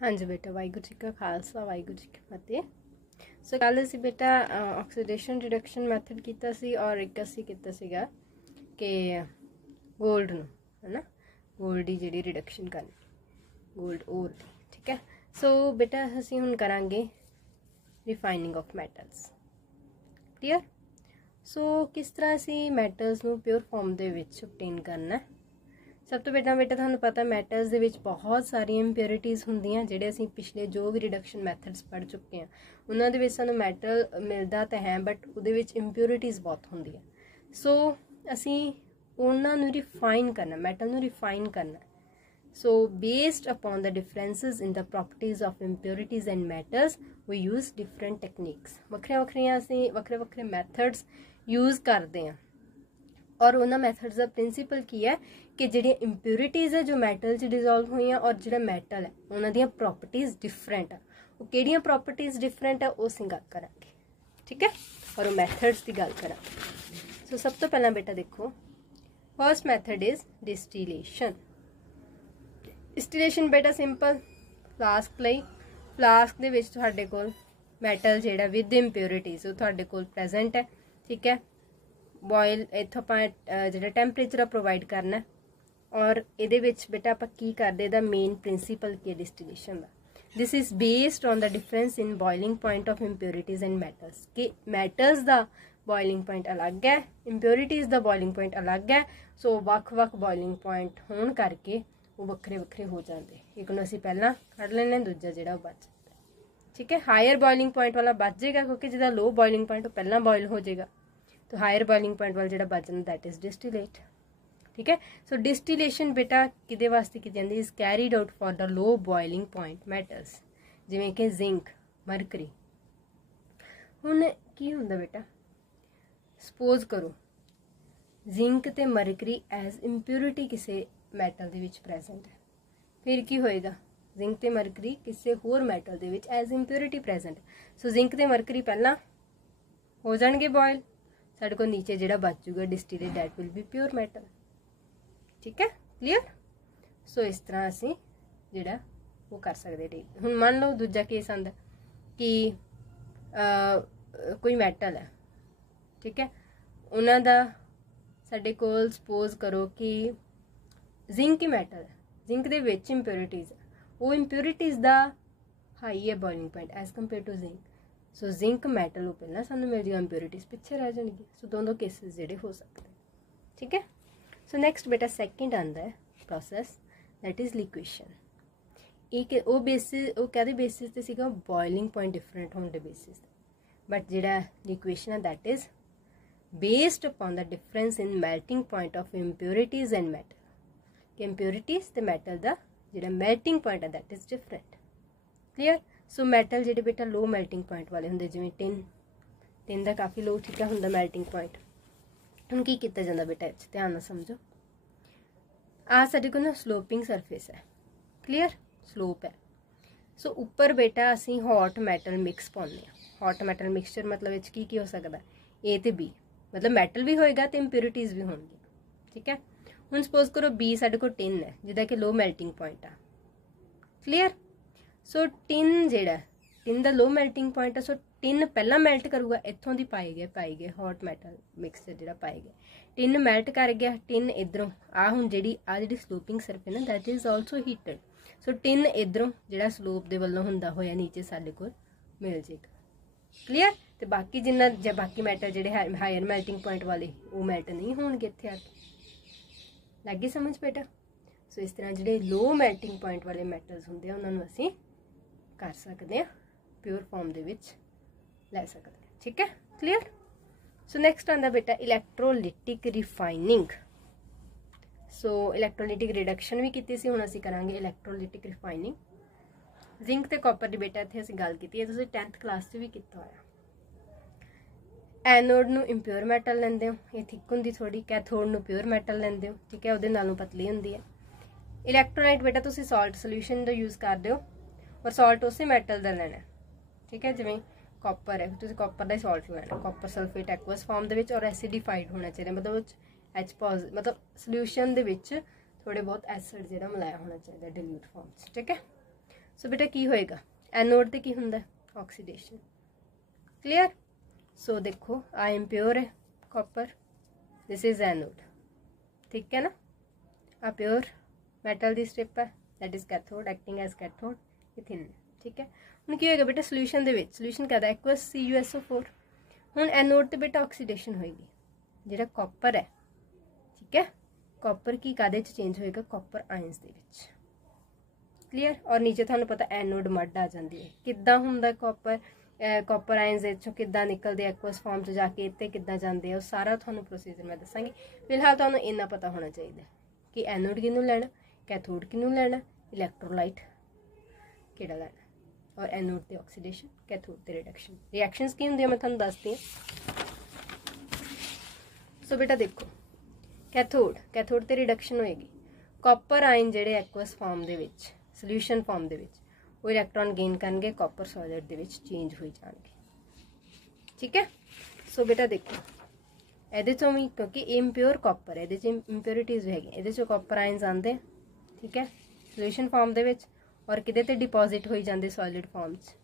हाँ जी बेटा, वाहिगुरू जी का खालसा वाहिगुरू जी की फतेह। सो कल असी बेटा ऑक्सीडेशन रिडक्शन मैथड कीता सी और एक असी कीता सीगा कि गोल्ड नूं है ना, गोल्ड की जिहड़ी रिडक्शन करनी, गोल्ड ओर, ठीक है। सो बेटा असी हुण करांगे रिफाइनिंग ऑफ मैटल्स। क्लीयर। सो किस तरह असी मैटल्स नूं प्योर फॉर्म दे विच ऑब्टेन करना है। सब तो बेटा तुहानूं पता मैटल्स दे विच बहुत सारिया इंप्योरिटीज़ होंदियां जिहड़े असीं पिछले जो भी रिडक्शन मैथड्स पढ़ चुके हैं उन्हां दे विच सानूं मैटल मिलदा तो है बट उहदे विच इंप्योरिटीज़ बहुत होंदियां। सो असीं उन्हां नूं रिफाइन करना, मैटल नूं रिफाइन करना। So based upon the differences in the properties of impurities and metals we use different techniques. वक्रिया असीं वक्रे मैथड्स यूज़ करते हैं और उन्होंने मैथड्स का प्रिंसीपल की है कि जिहड़ियां इंप्योरिटीज़ है जो मैटल च डिजोल्व हुई और जिहड़ा मैटल है उन्हां दियां प्रॉपर्टीज़ डिफरेंट है। वो किहड़ियां प्रॉपर्टीज़ डिफरेंट है वो असीं गल करांगे, ठीक है, और वो मैथड्स की गल करांगे। सो सब तो पहला बेटा देखो, first method is distillation. Distillation बेटा सिंपल, फ्लास्क लई फ्लास्क दे विच तुहाडे कोल मैटल जिहड़ा विद इंप्योरिटीज़ वो तुहाडे कोल प्रेजेंट है, ठीक है। बॉयल इत्थों आपां जिहड़ा टैंपरेचर प्रोवाइड करना और इहदे विच बेटा आपां की करदे दा मेन प्रिंसीपल की डिस्टिलेशन दा। This is based on the difference in boiling point of impurities and metals कि मैटल्स दा बॉइलिंग पॉइंट अलग है, इंप्योरिटीज़ दा बॉइलिंग पॉइंट अलग है। सो वख-वख बॉइलिंग पॉइंट होण करके वो वक्रे वक्रे हो जाते। एक नूं असीं पहलां कढ लैणे, दूजा जिहड़ा वो बच जाता, ठीक है। हायर बॉइलिंग पॉइंट वाला बच जाएगा क्योंकि जिहदा लो बॉइलिंग पॉइंट वो पहलां बॉयल हो जाएगा, तो हायर बॉइलिंग पॉइंट वाला जिहड़ा बच जांदा दैट इज़ डिस्टिलेट, ठीक है। सो डिस्टिलेशन बेटा किहदे वास्ते की जांदी is carried out for the low boiling point metals जिवें कि जिंक, मरकरी। हुण की हुंदा बेटा, सपोज करो जिंक ते मरकरी एज इंप्योरिटी किसी मैटल दे विच प्रेजेंट है, फिर की होएगा, जिंक ते मरकरी किसी होर मैटल दे विच एज इंप्योरिटी प्रेजेंट। सो जिंक ते मरकरी पहला हो जाणगे बॉयल, साढ़े को नीचे जिहड़ा बच जूगा distillate that will be pure metal, ठीक है, क्लीयर। सो इस तरह असीं जिहड़ा वो कर सकते डील। हुण मान लो दूजा केस आंदा कि कोई मैटल है, ठीक है, उन्हां दा साडे कोल सपोज करो कि जिंक ही मैटल है, जिंक दे विच इंप्योरिटीज़ है, वो इंप्योरिटीज़ दा हाई है boiling point as compare to zinc. So zinc metal वो पहला सानू मिल जाएगा, इंप्योरिटीज़ पिछे रह जाएगी। सो दोनों केसेस जिहड़े हो सकते हैं, ठीक है। सो नैक्सट बेटा सैकेंड आंदा है प्रोसैस दैट इज़ लिक्वेशन। एक वो बेसिस वो कहते बेसिस ते सीगा बॉइलिंग पॉइंट डिफरेंट होने दे बेसिस, बट जिहड़ा लिक्वेशन है that is based upon the difference in melting point of impurities and metal कि इंप्योरिटीज़ ते मैटल दा जिहड़ा मेल्टिंग पॉइंट है that is different, clear. So metal जिहड़े बेटा लो मेल्टिंग पॉइंट वाले होंदे जिवें टिन दा काफ़ी लो, ठीक है, हुंदा मेल्टिंग पॉइंट। हुण की कीता जांदा बेटा इस ध्यान नाल समझो, आ साडे कोल ना स्लोपिंग सरफेस है, क्लीयर, स्लोप है। सो उपर बेटा असीं हॉट मैटल मिक्स पाउंदे आ। हॉट मैटल मिक्सचर मतलब इच की हो सकदा ए ते बी, मतलब मैटल भी होएगा तो इंप्योरिटीज़ भी होणगी, ठीक है। हुण सपोज करो बी साडे कोल टिन है जिहदा कि लो मेल्टिंग पॉइंट आ, क्लीयर। सो टिन जिहड़ा टिन दा लो मेल्टिंग पॉइंट है, सो टिन पहला मेल्ट करूगा, इत्थों दी पाए गए हॉट मैटल मिक्सचर जिहड़ा पाए गए, टिन मेल्ट कर गया, टिन इधरों आ हुण जिहड़ी स्लोपिंग सरफेस ना that is also heated. So tin इधरों जिहड़ा स्लोप दे वल्लों हुंदा होया नीचे साडे कोल मिल जाएगा, क्लीयर। ते बाकी जिन्ना जे बाकी मैटल जिहड़े हायर मेल्टिंग पॉइंट वाले वो मेल्ट नहीं होणगे इत्थे आके, लग गई समझ बेटा। सो इस तरह जिहड़े लो मेल्टिंग पॉइंट वाले मैटल्स हुंदे उन्हां नूं असीं कर सकते हैं प्योर फॉर्म दे विच लै सकते हैं, ठीक है, क्लीयर। सो नैक्सट आंदा बेटा इलैक्ट्रोलिटिक रिफाइनिंग। सो इलैक्ट्रोलिटिक रिडक्शन भी कीती सी, हुण असीं करांगे इलैक्ट्रोलिटिक रिफाइनिंग। जिंक ते कॉपर दी बेटा इत्थे असीं गल कीती है, तुसीं 10th क्लास च भी कीता होया। एनोड नूं इंप्योर मैटल लैंदे हो, ये थिक हुंदी थोड़ी, कैथोड नूं प्योर मैटल लैंदे हो, ठीक है, उहदे नालों पतली हुंदी है। इलैक्ट्रोलाइट बेटा तुसीं सॉल्ट सोल्यूशन दा यूज़ करदे हो और सॉल्ट उस मैटल दा लैना, ठीक है, जिवें कॉपर है तुसीं कॉपर दा ही सॉल्ट लैना, कॉपर सल्फेट एक्वस फॉर्म दे विच और एसिडिफाइड होना चाहिए, मतलब एच पॉजिटिव, मतलब सोल्यूशन दे विच थोड़े बहुत एसिड जिहड़ा मिलाया होना चाहिए डिल्यूट फॉर्म च, ठीक है। सो बेटा की होएगा एनोड ते की हुंदा ऑक्सीडेशन। क्लियर। सो देखो आ इम्प्योर है कॉपर, दिस इज एनोड, ठीक है ना। आ प्योर मैटल दी स्ट्रिप है that is cathode acting as cathode, ये थिन, ठीक है। हुण की होएगा बेटा सोल्यूशन दे विच, सोल्यूशन कहदा एक्वस CuSO4। हुण एनोड ते बेटा ऑक्सीडेशन होएगी, जिहड़ा कॉपर है, ठीक है, कॉपर की कादे च चेंज होएगा, कॉपर आयंस दे विच। क्लीयर। और नीचे तुहानूं पता एनोड मड आ जांदी है, किद्दां हुंदा कॉपर आयंस इत्थों किद्दां निकलदे एक्वस फॉर्म च जाके इत्ते किद्दां जांदे, वो सारा तुहानूं प्रोसीजर मैं दसांगी। फिलहाल तुहानूं इन्ना पता होना चाहिए कि एनोड किनूं लैना, कैथोड किनूं लैना, इलैक्ट्रोलाइट किहड़ा लैना, और एनोड ते ऑक्सीडेशन, कैथोड ते रिडक्शन। रिएक्शंस की हुंदियां मैं तुहानूं दसदी हां। सो बेटा देखो कैथोड ते रिडक्शन होएगी, कॉपर आयन जिहड़े एक्वस फॉर्म दे विच सोल्यूशन फॉर्म दे विच वो इलैक्ट्रॉन गेन करनगे, कॉपर सॉलिड दे विच चेंज हो जाणगे, ठीक है। सो बेटा देखो ਇਹਦੇ चों भी, क्योंकि इम्प्योर कॉपर है, ये इंप्योरिटीज़ भी है, ये कॉपर आयंस आते, ठीक है, सोल्यूशन फॉर्म दे विच, और किदे ते डिपॉजिट हो जाते सॉलिड फॉर्म च,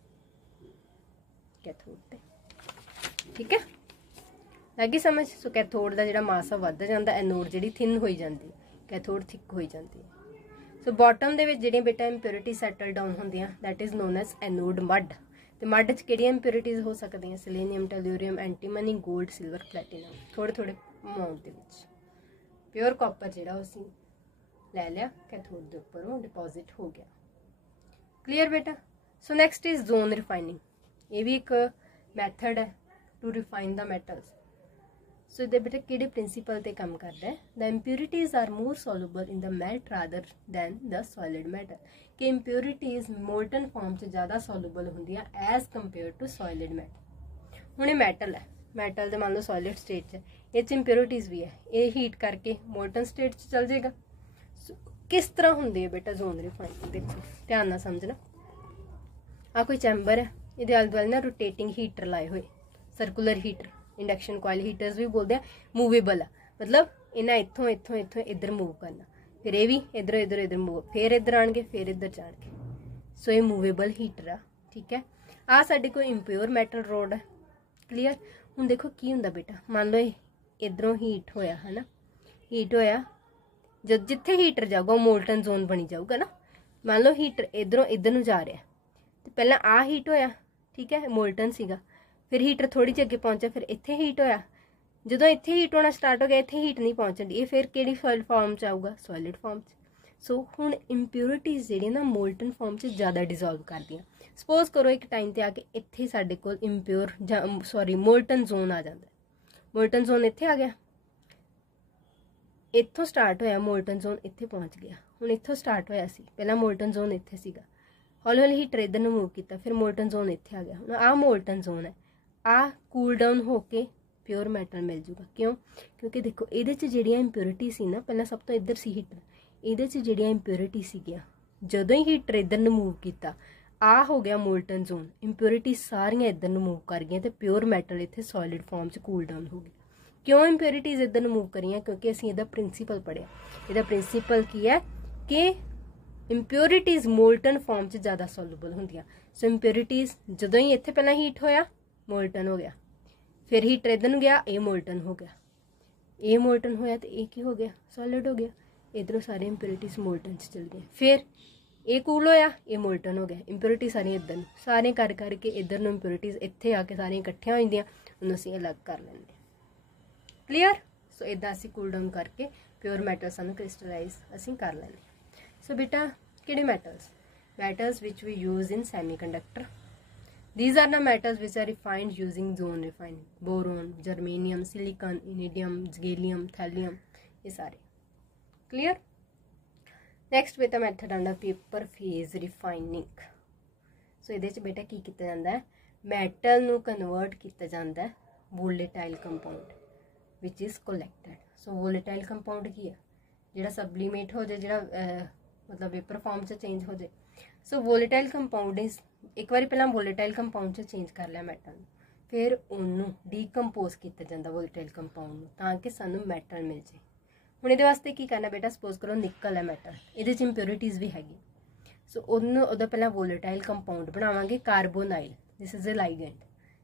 कैथोड ते, ठीक है, लगी समझ। सो कैथोड का जिहड़ा मास आ वध जांदा, एनोड जिहड़ी थिन हो जाती, कैथोड थिक हो जाती है। सो बॉटम दे विच जिहड़ियां बेटा इंप्योरिटी सैटल डाउन होंदियां that is known as anode mud. तो मड च किहड़ियां इंप्योरिटीज़ हो सकदियां, selenium, tellurium, antimony, gold, silver, platinum, थोड़े थोड़े अमाउंट दे विच। प्योर कॉपर जिहड़ा असीं लै लिया कैथोड दे उपरों डिपॉजिट हो गया। क्लीयर बेटा। So next is zone refining, ये भी एक मैथड है to refine the metals. So ये बेटा किहड़े प्रिंसीपल ते काम करदा है, the impurities are more soluble in the melt rather than the solid matter, कि इंप्योरिटीज मोल्टन फॉर्म च ज़्यादा सॉल्युबल होंदियां as compare to solid matter. हुण ये मैटल है, मैटल दे मान लो सॉलिड स्टेट च, ये इंप्योरिटीज भी है, ये हीट करके मोल्टन स्टेट च चल जाएगा। किस तरह होंदी है बेटा जोन रिफाइनिंग, देखो ध्यान नाल समझना। आ कोई चैंबर है, ये आले दुआले ना रोटेटिंग हीटर लाए हुए, circular heater, induction coil heaters भी बोलते हैं, मूवेबल है, मतलब इन्हें इत्थों इत्थों इत्थों इधर मूव करना, फिर ये भी इधर इधर इधर मूव, फिर इधर आएंगे, फिर इधर जाएंगे। सो ये मूवेबल हीटर आ, ठीक है। आ साडे कोल इंप्योर मैटल रोड है। क्लीयर। हुण देखो की हुंदा बेटा, मान लो इधरों हीट होया है ना, हीट होया, जब जिथे हीटर जाऊगा मोल्टन जोन बनी जाऊगा ना। मान लो हीटर इधरों इधर नूं जा रहा, तो पहला आ हीट होया, ठीक है, मोल्टन सीगा, फिर हीटर थोड़ी जी अगे पहुंचा, फिर इत्थे हीट होया, जो इत्थे हीट होना स्टार्ट हो गया, इत्थे हीट नहीं पहुंचती, ये फिर किहड़ी सॉलिड फॉर्म च आऊगा, सॉलिड फॉर्म च। सो हुण इंप्योरिटीज़ जिहड़ियां ना मोल्टन फॉर्म च ज़्यादा डिजोल्व करदियां। सपोज करो एक टाइम ते आके इत्थे साडे कोल इंप्योर सॉरी मोल्टन जोन आ जांदा, मोल्टन जोन इत्थे आ गया, इत्थों स्टार्ट होया मोल्टन जोन इत्थे पहुंच गया। हुण इत्थों स्टार्ट होया सी, पहला मोल्टन जोन इत्थे सीगा, हौली हौली हीटर इधर नूं मूव किया, फिर मोल्टन जोन इत्थे आ गया। हुण आ मोल्टन जोन है, आ कूल डाउन होके प्योर मैटल मिल जूगा। क्यों? क्योंकि देखो ये जिहड़ियां इंप्योरिटी सी ना, पहला सब तो इधर सी हीटर, ये जिहड़ियां इंप्योरिटी सीगियां, जदों ही हीटर इधर नूं मूव किया, आ हो गया मोल्टन जोन, इंप्योरिटी सारियां इधर नूं मूव कर गई, तो प्योर मैटल इत्थे सॉलिड फॉर्म च कूल डाउन हो गया। क्यों इंप्योरिटीज़ इधर नूं मूव करियां? क्योंकि असीं इहदा प्रिंसीपल पढ़िया। इहदा प्रिंसीपल की है कि इंप्योरिटीज़ मोल्टन फॉर्म च ज़्यादा सॉल्युबल होंदियां। सो इंप्योरिटीज़ जदों ही इत्थे पहला हीट होया, मोल्टन हो गया, फिर हीटर इधर नूं गया, ये मोल्टन हो गया, ये मोल्टन होया तो ये की हो गया, सॉलिड हो गया। इधरों सारे इंप्योरिटीज़ मोल्टन च चल गए, फिर ये कूल होया, ये मोल्टन हो गया, इंप्योरिटी सारी इधर सारे कर करके इधर नूं इंप्योरिटीज़ इत्थे आके सारियां इकट्ठियां हो जांदियां, उन्होंने असीं अलग कर लैंदे। क्लीयर। सो इदां असीं कूल डाउन करके प्योर मैटल सानूं क्रिस्टलाइज असीं कर लैंदे। सो बेटा किहड़े metals? Metals which we use in semiconductor. These are the metals which are refined using zone refining. Boron, germanium, silicon, iridium, gallium, thallium, ये सारे। Clear? Next with the method under paper phase refining. So ਇਹਦੇ ਚ बेटा की किया जाता है? Metal ਨੂੰ convert किया जाता है volatile compound, which is collected. So volatile compound की है? जिहड़ा sublimate हो जाए, जिहड़ा मतलब पेपर फॉर्म च चेंज हो जाए। सो वोलेटाइल कंपाउंड इज एक बार पहला वोलेटाइल कंपाउंड च चेंज कर लिया मैटल, फिर उन्होंने डीकंपोज किया जाता वोलेटाइल कंपाउंड ताकि सानू मैटल मिल जाए। हुण इहदे वास्ते की करना बेटा, सपोज करो निकल है मैटल, ये इंप्योरिटीज़ भी हैगी। ਸੋ ਉਹਦਾ ਪਹਿਲਾਂ ਵੋਲੇਟਾਈਲ ਕੰਪਾਊਂਡ ਬਣਾਵਾਂਗੇ ਕਾਰਬੋਨਾਈਲ, ਦਿਸ ਇਜ਼ ਅ ਲਾਈਗੈਂਡ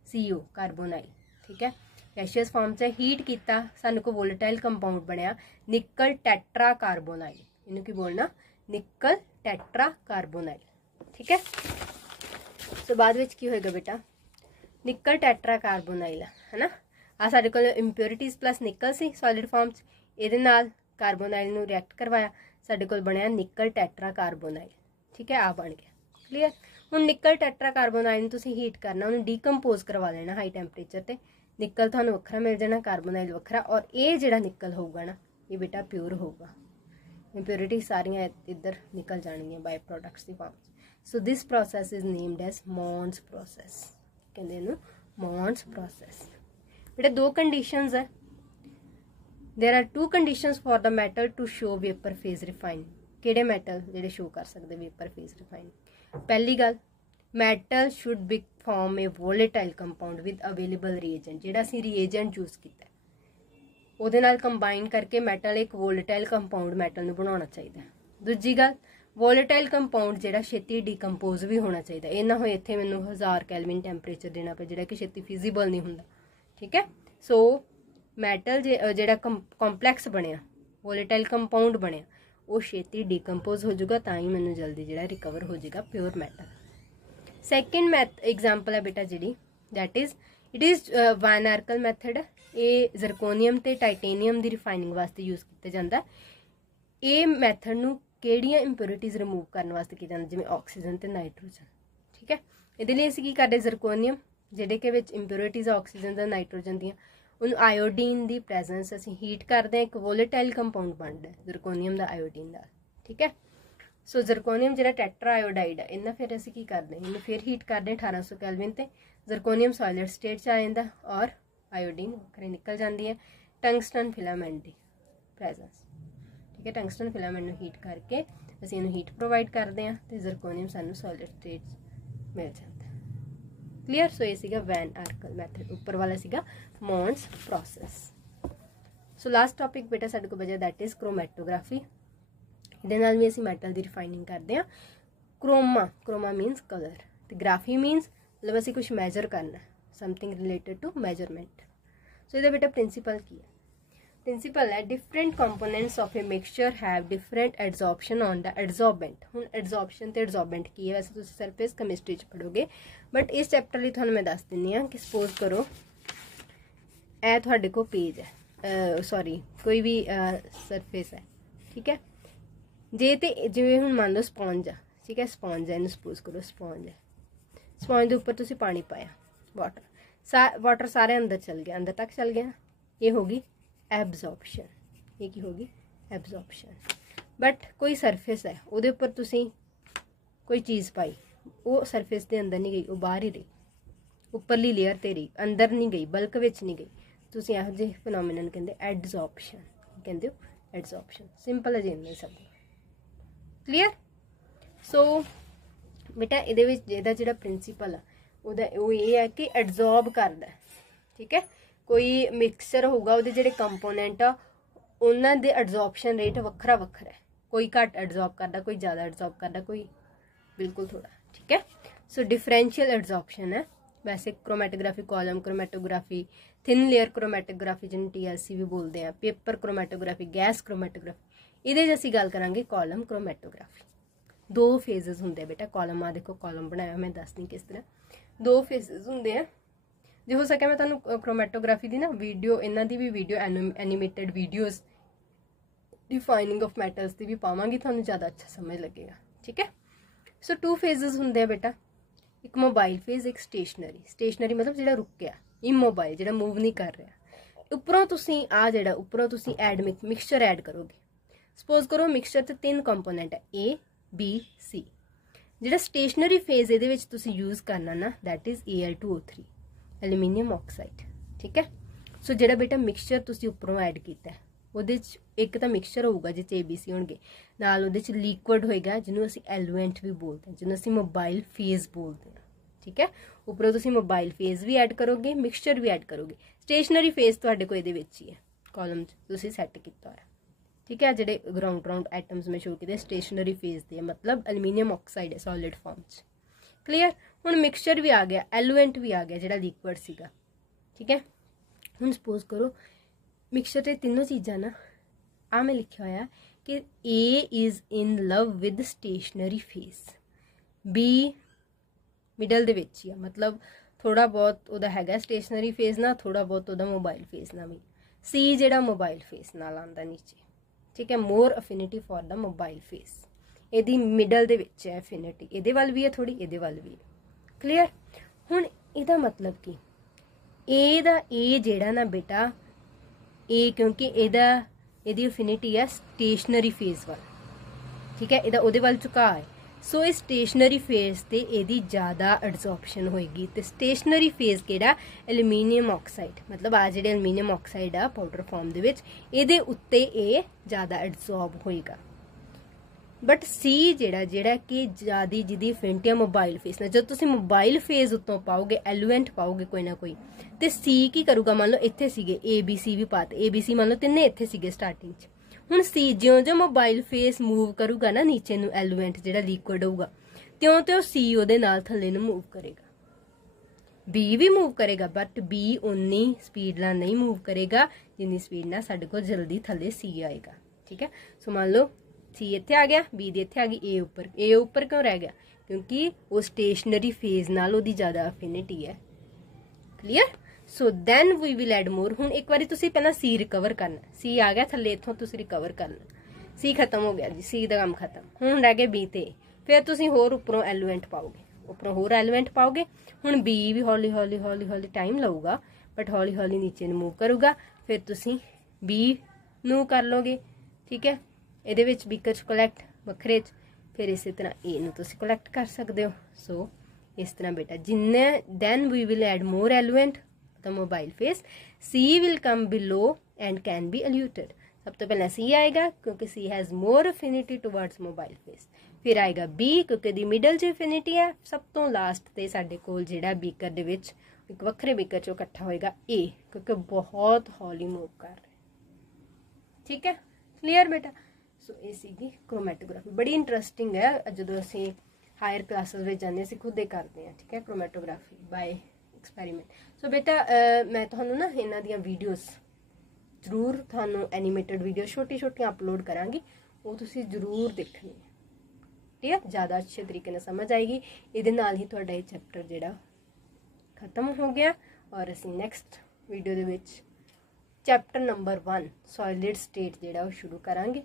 CO ਕਾਰਬੋਨਾਈਲ, ਠੀਕ ਹੈ। ਗੈਸੀਅਸ ਫਾਰਮ 'ਚ ਹੀਟ ਕੀਤਾ, ਸਾਨੂੰ ਕੋਈ ਵੋਲੇਟਾਈਲ ਕੰਪਾਊਂਡ ਬਣਿਆ ਨਿਕਲ ਟੈਟਰਾ ਕਾਰਬੋਨਾਈਲ, ਇਹਨੂੰ ਕੀ ਬੋਲਣਾ ਨਿਕਲ ਟੈਟਰਾ ਕਾਰਬੋਨਾਈਲ, ਠੀਕ ਹੈ। ਸੋ ਬਾਅਦ ਵਿੱਚ ਕੀ ਹੋਏਗਾ ਬੇਟਾ ਨਿਕਲ ਟੈਟਰਾ ਕਾਰਬੋਨਾਈਲ है ना। आ साडे कोल इंप्योरिटीज़ प्लस निकल सी सॉलिड फॉर्म च, इहदे नाल कार्बोनाइल नूं रिएक्ट करवाया, साडे कोल बनिया निकल टैट्रा कार्बोनाइल, ठीक है। आ बन गया क्लीयर। हुण निकल टैट्रा कार्बोनाइल नूं तुसीं हीट करना, उहनूं डीकंपोज करवा लेना हाई टैंपरेचर ते, निकल तुहानूं वखरा मिल जाना, कार्बोनाइल वखरा, और ये जिहड़ा निकल होगा ना ये बेटा प्योर होगा, इंप्योरिटी सारियां इधर निकल जाएंगी बाय प्रोडक्ट्स की फॉर्म। So this process is named as Mond's process, कहते हैं मॉन्स प्रोसैस। बेटा दो कंडीशंस है, there are two conditions for the metal to show vapour phase refine. किहड़े मैटल जिहड़े शो कर सकते वेपर फेज रिफाइन? पहली गल metal should be form a volatile compound with available reagent, जिहड़ा असीं रिएजेंट यूज कीता ਉਹਦੇ ਨਾਲ ਕੰਬਾਈਨ ਕਰਕੇ ਮੈਟਲ ਇੱਕ ਵੋਲੇਟਾਈਲ ਕੰਪਾਊਂਡ ਮੈਟਲ ਨੂੰ ਬਣਾਉਣਾ ਚਾਹੀਦਾ। ਦੂਜੀ ਗੱਲ ਵੋਲੇਟਾਈਲ ਕੰਪਾਊਂਡ ਜਿਹੜਾ ਛੇਤੀ ਡੀਕੰਪੋਜ਼ ਵੀ ਹੋਣਾ ਚਾਹੀਦਾ, ਇਹ ਨਾ ਹੋਏ ਇੱਥੇ ਮੈਨੂੰ 1000 ਕੈਲਵਿਨ ਟੈਂਪਰੇਚਰ ਦੇਣਾ ਪਏ ਜਿਹੜਾ ਕਿ ਛੇਤੀ ਫਿਜ਼ੀਬਲ ਨਹੀਂ ਹੁੰਦਾ, ਠੀਕ ਹੈ। ਸੋ ਮੈਟਲ ਜਿਹੜਾ ਕੰਪਲੈਕਸ ਬਣਿਆ ਵੋਲੇਟਾਈਲ ਕੰਪਾਊਂਡ ਬਣਿਆ ਉਹ ਛੇਤੀ ਡੀਕੰਪੋਜ਼ ਹੋ ਜਾਊਗਾ, ਤਾਂ ਹੀ ਮੈਨੂੰ ਜਲਦੀ ਜਿਹੜਾ ਰਿਕਵਰ ਹੋ ਜਾਏਗਾ ਪਿਓਰ ਮੈਟਲ। ਸੈਕਿੰਡ ਐਗਜ਼ਾਮਪਲ ਹੈ ਬੇਟਾ ਜਿਹੜੀ that is it is van Arkel method, ये जरकोनीयम ते टाइटेनियम की रिफाइनिंग वास्ते यूज़ किया जाता है। ये मैथड नूं किहड़ियां इंप्योरिटीज़ रिमूव करने वास्ते किया जाता, जिवें ऑक्सीजन ते नाइट्रोजन, ठीक है। इहदे लई असीं की करदे जरकोनीयम जिहड़े कि विच इंप्योरिटीज़ ऑक्सीजन ते नाइट्रोजन दियां, उन्होंने आयोडीन की प्रेजेंस असीं हीट करते हैं, एक वोलेटाइल कंपाउंड बनता है जरकोनीयम का आयोडीन का, ठीक है। सो जरकोनीयम जिहड़ा टैट्रा आयोडाइड है इन्ना फिर असीं की करते हैं, इन्हें फिर हीट करते 1800 कैलविन ते जरकोनीयम सॉलिड स्टेट च आ जाता और आयोडीन वक्रे निकल जाती है। टंगस्टन फिलामेंट की प्रेजेंस, ठीक है। टंगस्टन फिलामेंट नूं हीट करके असीं इहनूं हीट प्रोवाइड करते हैं तो जरकोनीयम सानूं सॉलिड स्टेट मिल जाता है, क्लीयर। सो ये सीगा वैन आर्कल मैथड, उपर वाला सीगा मॉन्स प्रोसैस। सो लास्ट टॉपिक बेटा साडे कोल बचा दैट इज़ क्रोमैटोग्राफी। ਇਹਦੇ ਨਾਲ ਵੀ ਅਸੀਂ ਮੈਟਲ ਦੀ ਰਿਫਾਈਨਿੰਗ ਕਰਦੇ ਹਾਂ। क्रोमा मीनस कलर, तो ग्राफी मीनस मतलब ਅਸੀਂ कुछ मैजर करना, समथिंग रिलेटेड टू मैजरमेंट। सो ਇਹਦਾ बेटा प्रिंसीपल की है? प्रिंसीपल है different components of a mixture have different adsorption on the adsorbent. हुण एडजॉर्प्शन ते एडजॉर्बेंट की है वैसे तुसीं सरफेस केमिस्ट्री च पढ़ोगे, बट इस चैप्टर ਲਈ ਤੁਹਾਨੂੰ मैं दस दिंदी हाँ कि सपोज करो ਇਹ ਤੁਹਾਡੇ ਕੋਲ पेज है, सॉरी कोई भी सरफेस है, ठीक है। जे तो जिवें हुण मान लो स्पॉन्ज आ, ठीक है, स्पॉन्ज है, इन्हूं सपोज करो स्पॉन्ज है, स्पॉन्ज के उपर तुसीं पानी पाया, वाटर सारे अंदर चल गया, अंदर तक चल गया, ये होगी एब्जॉर्प्शन, ये की होगी एब्जॉर्प्शन। बट कोई सरफेस है उहदे उपर तुसीं कोई चीज़ पाई, वो सरफेस के अंदर नहीं गई, वो बाहर ही रही, उपरली लेयर ते रही, अंदर नहीं गई, बल्क विच नहीं गई, तुसीं इहो जिहे फिनोमिनन कहंदे एडजॉर्प्शन, कहंदे हो एडजॉर्प्शन। सिंपल है जी इन्ना सब क्लीयर। सो बेटा ਇਹਦੇ ਵਿੱਚ ਇਹਦਾ ਜਿਹੜਾ ਪ੍ਰਿੰਸੀਪਲ ਆ ਉਹਦਾ ਉਹ ਇਹ ਹੈ ਕਿ ਐਡਜ਼ੌਰਬ ਕਰਦਾ, ਠੀਕ ਹੈ। ਕੋਈ ਮਿਕਸਚਰ ਹੋਊਗਾ ਉਹਦੇ ਜਿਹੜੇ ਕੰਪੋਨੈਂਟ ਆ ਉਹਨਾਂ ਦੇ ਐਡਜ਼ੌਰਪਸ਼ਨ ਰੇਟ ਵੱਖਰਾ ਵੱਖਰਾ ਹੈ, ਕੋਈ ਘੱਟ ਐਡਜ਼ੌਰਬ ਕਰਦਾ, ਕੋਈ ਜ਼ਿਆਦਾ ਐਡਜ਼ੌਰਬ ਕਰਦਾ, ਕੋਈ ਬਿਲਕੁਲ ਥੋੜਾ, ਠੀਕ ਹੈ। ਸੋ ਡਿਫਰੈਂਸ਼ੀਅਲ ਐਡਜ਼ੌਰਪਸ਼ਨ ਹੈ वैसे। Chromatography column chromatography, thin layer chromatography जिन्हें TLC भी बोलते हैं, पेपर क्रोमैटोग्राफी, गैस क्रोमैटोग्राफी, ये असीं गल करांगे कॉलम क्रोमैटोग्राफी। दो फेजेस होंगे बेटा कॉलम, आ देखो कॉलम बनाया मैं दसदी किस तरह, दो फेजेस होंगे हैं। जो हो सके मैं तुहानूं क्रोमैटोग्राफी की ना वीडियो, इन्हां दी भी video animated videos defining of metals की भी पावांगी, तुहानूं ज़्यादा अच्छा समझ लगेगा, ठीक है। सो टू फेजेस होंगे बेटा, एक मोबाइल फेज, एक स्टेशनरी। स्टेशनरी मतलब जिहड़ा रुक गया, इमोबाइल जिहड़ा मूव नहीं कर रहा। उपरों तुसीं आ जिहड़ा उपरों तुसीं ऐड मिक्सचर ऐड करोगे, सपोज करो मिक्सचर ते 3 कंपोनेंट है A B C। जिहड़ा स्टेशनरी फेज इहदे विच तुसीं यूज़ करना ना that is Al2O3 aluminium oxide, ठीक है। सो जिहड़ा बेटा मिक्सचर तुसीं उपरों ऐड कीता ਉਹਦੇ 'ਚ ਇੱਕ ਤਾਂ ਮਿਕਸਚਰ ਹੋਊਗਾ ਜਿਹ 'ਚ ABC ਹੋਣਗੇ, ਨਾਲ ਉਹਦੇ 'ਚ ਲਿਕੁਇਡ ਹੋਏਗਾ ਜਿਹਨੂੰ ਅਸੀਂ ਐਲੂਐਂਟ ਵੀ ਬੋਲਦੇ ਹਾਂ, ਜਿਹਨੂੰ ਅਸੀਂ ਮੋਬਾਈਲ ਫੇਜ਼ ਬੋਲਦੇ ਹਾਂ, ਠੀਕ ਹੈ। ਉੱਪਰੋਂ ਤੁਸੀਂ ਮੋਬਾਈਲ ਫੇਜ਼ ਵੀ ਐਡ ਕਰੋਗੇ, ਮਿਕਸਚਰ ਵੀ ਐਡ ਕਰੋਗੇ। ਸਟੇਸ਼ਨਰੀ ਫੇਜ਼ ਤੁਹਾਡੇ ਕੋਲ ਇਹਦੇ ਵਿੱਚ ਹੀ ਹੈ, ਕਾਲਮ 'ਚ ਤੁਸੀਂ ਸੈੱਟ ਕੀਤਾ ਹੋਇਆ, ठीक है, ਜਿਹੜੇ ग्राउंड एटम्स में शो किए स्टेशनरी फेज ਦੇ, मतलब एल्यूमीनियम ऑक्साइड है सॉलिड फॉर्म च। क्लीयर। हुण मिक्सचर भी आ गया, एलुएंट भी आ गया ਜਿਹੜਾ लिक्विड सीगा। ठीक है, हुण सपोज करो मिक्सचर ते तीनों चीज़ां ना आ मैं लिखा होया कि A is in love with stationary phase, B middle दे विच ही आ, मतलब थोड़ा बहुत उहदा हैगा स्टेशनरी फेज ना, थोड़ा बहुत उहदा मोबाइल फेज ना भी, C जिहड़ा मोबाइल फेज नाल आंदा नीचे। ठीक है, more affinity for the mobile phase, ਇਹਦੀ मिडल ਦੇ ਵਿੱਚ ਹੈ अफिनिटी, ਇਹਦੇ ਵੱਲ ਵੀ ਹੈ थोड़ी, ਇਹਦੇ ਵੱਲ भी है। क्लीयर। ਹੁਣ ਇਹਦਾ मतलब कि ए ਦਾ ए ਜਿਹੜਾ ਨਾ बेटा ए, क्योंकि ਇਹਦੀ अफिनिटी है स्टेशनरी फेज वाल। ठीक है, ਇਹਦਾ ਉਹਦੇ ਵੱਲ ਝੁਕਾ है, सो इस स्टेशनरी फेज ते ਇਹਦੀ ज़्यादा एडजॉर्प्शन होएगी। तो स्टेशनरी फेज ਕਿਹੜਾ एल्यूमीनियम ऑक्साइड, मतलब आ ਜਿਹੜੇ एल्यूमीनियम ऑक्साइड आ पाउडर फॉर्म ਦੇ ਵਿੱਚ ਇਹਦੇ ਉੱਤੇ ਇਹ ज़्यादा एडजॉर्ब होएगा। बट सी ਜਿਹੜਾ कि ज़्यादा जिहदी अफिनिटी है मोबाइल फेज नाल, जब तुसीं मोबाइल फेज उत्तों पाओगे एलुएंट पाओगे कोई ना कोई, तो सी की करूगा, मान लो इत्थे सीगे ए बी सी भी पाते, ए बी सी मान लो तिन्ने इत्थे सीगे स्टार्टिंग च। हुण सी ज्यों ज्यों मोबाइल फेस मूव करूगा ना नीचे नूं एलुएंट जिहड़ा लिक्विड होऊगा, त्यों त्यों सी उहदे नाल थल्ले नूं मूव करेगा। बी भी मूव करेगा, बट बी उन्नी स्पीड नाल नहीं मूव करेगा जिन्नी स्पीड नाल साडे कोल जल्दी थल्ले सी आएगा। ठीक है, सो मान लो सी इत्थे आ गया, बी दी इत्थे आ गई, ए ऊपर क्यों रह गया, क्योंकि वो स्टेशनरी फेज नाल उहदी ज़्यादा अफिनिटी है। Clear. So then we will add more. हुण एक बारी तुसीं पहला सी रिकवर करना, सी आ गया थल्ले, इत्थों तुसीं रिकवर करना, सी खत्म हो गया जी, सी दा काम खत्म। हुण रह गए बी ते, फिर तुसीं होर उपरों एलुएंट पाओगे, उपरों होर एलुएंट पाओगे। हुण बी भी हौली हौली हौली हौली टाइम लऊगा, बट हौली हौली नीचे नूं मूव करूगा, फिर तुसीं बी नूं कर लोगे। ठीक है, ਇਹਦੇ ਵਿੱਚ ਬੀਕਰ 'ਚ ਕਲੈਕਟ ਵੱਖਰੇ 'ਚ, ਫਿਰ ਇਸੇ ਤਰ੍ਹਾਂ ए ਨੂੰ ਤੁਸੀਂ ਕਲੈਕਟ ਕਰ ਸਕਦੇ ਹੋ। ਸੋ ਇਸ ਤਰ੍ਹਾਂ ਬੇਟਾ ਜਿੰਨੇ then we will add more eluent the mobile phase, C will come below and can be eluted. ਸਭ ਤੋਂ ਪਹਿਲਾਂ C ਆਏਗਾ ਕਿਉਂਕਿ C has more affinity towards mobile phase, ਫਿਰ ਆਏਗਾ B ਕਿਉਂਕਿ ਦੀ ਮਿਡਲ 'ਚ ਅਫਿਨਿਟੀ ਹੈ, ਸਭ ਤੋਂ ਲਾਸਟ ਤੇ ਸਾਡੇ ਕੋਲ ਜਿਹੜਾ ਬੀਕਰ ਦੇ ਵਿੱਚ ਇੱਕ ਵੱਖਰੇ ਬੀਕਰ 'ਚੋਂ ਇਕੱਠਾ ਹੋਏਗਾ A, ਕਿਉਂਕਿ ਬਹੁਤ ਹੌਲੀ मूव कर ਰਿਹਾ। ठीक है, क्लीयर बेटा। सो ये सीगी क्रोमैटोग्राफी, बड़ी इंटरस्टिंग है, जो असी हायर क्लासेस में जाने असीं खुद ही करते हैं। ठीक है, क्रोमैटोग्राफी बाय एक्सपैरीमेंट। सो बेटा मैं तुहानूं ना इन्हां दीयां वीडियोज़ जरूर तुहानूं एनीमेटेड वीडियो छोटी छोटी अपलोड करांगी, वो तुसीं जरूर देखनी है। ठीक है, ज़्यादा अच्छे तरीके नाल समझ आएगी। इहदे नाल ही तुहाडा ये चैप्टर जिहड़ा खत्म हो गया, और असीं नैक्सट वीडियो दे विच चैप्टर नंबर 1 सॉलिड स्टेट जिहड़ा वो शुरू करांगे।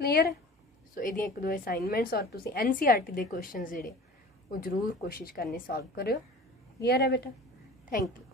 क्लीयर है। सो ये एक दो असाइनमेंट्स और तुसी NCERT के क्वेश्चन जिहड़े वो जरूर कोशिश करनी सॉल्व करो। क्लीयर है बेटा, थैंक यू।